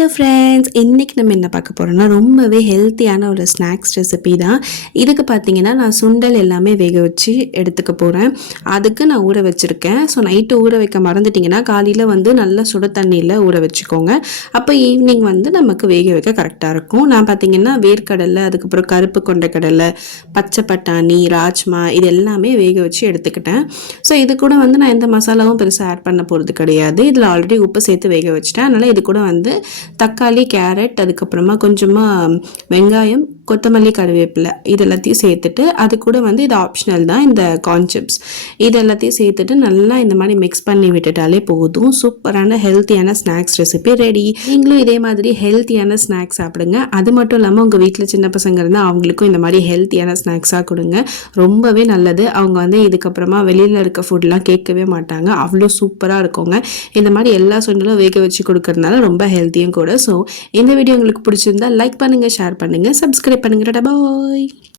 Hello friends, இன்றைக்கி நம்ம என்ன பார்க்க போகிறோம்னா ரொம்பவே ஹெல்த்தியான ஒரு ஸ்நாக்ஸ் ரெசிபி தான். இதுக்கு பார்த்தீங்கன்னா நான் சுண்டல் எல்லாமே வேக வச்சு எடுத்துக்க போகிறேன். அதுக்கு நான் ஊற வச்சுருக்கேன். ஸோ நைட்டு ஊற வைக்க மறந்துட்டிங்கன்னா காலையில் நல்லா சுட தண்ணியில் ஊற வச்சுக்கோங்க. அப்போ ஈவினிங் நமக்கு வேக வைக்க கரெக்டாக இருக்கும். நான் பார்த்தீங்கன்னா வேர்க்கடலை, அதுக்கப்புறம் கருப்பு கொண்டைக்கடலை, பச்சை பட்டாணி, ராஜ்மா இது எல்லாமே வேக வச்சு எடுத்துக்கிட்டேன். ஸோ இது கூட நான் எந்த மசாலாவும் பெருசாக ஆட் பண்ண போகிறது கிடையாது. இதில் ஆல்ரெடி உப்பு சேர்த்து வேக வச்சுட்டேன். அதனால் இது கூட தக்காளி, கேரட், அதுக்கப்புறமா கொஞ்சமாக வெங்காயம், கொத்தமல்லி, கருவேப்பிலை இது எல்லாத்தையும் சேர்த்துட்டு அது கூட இது ஆப்ஷனல் தான். இந்த கார்ன் சிப்ஸ் இது எல்லாத்தையும் சேர்த்துட்டு நல்லா இந்த மாதிரி மிக்ஸ் பண்ணி விட்டுட்டாலே போதும். சூப்பரான ஹெல்த்தியான ஸ்நாக்ஸ் ரெசிபி ரெடி. நீங்களும் இதே மாதிரி ஹெல்த்தியான ஸ்நாக்ஸ் சாப்பிடுங்க. அது மட்டும் இல்லாமல் உங்கள் வீட்டில் சின்ன பசங்க இருந்தால் அவங்களுக்கும் இந்த மாதிரி ஹெல்த்தியான ஸ்நாக்ஸாக கொடுங்க. ரொம்பவே நல்லது. அவங்க இதுக்கப்புறமா வெளியில் இருக்க ஃபுட்லாம் கேட்கவே மாட்டாங்க. அவ்வளோ சூப்பராக இருக்குங்க. இந்த மாதிரி எல்லா சுண்டலும் வேக வச்சு கொடுக்கறதுனால ரொம்ப ஹெல்த்தியும் கூட. ஸோ இந்த வீடியோ உங்களுக்கு பிடிச்சிருந்தா லைக் பண்ணுங்கள், ஷேர் பண்ணுங்கள், சப்ஸ்கிரைப் பண்ணுங்கள். பாய்.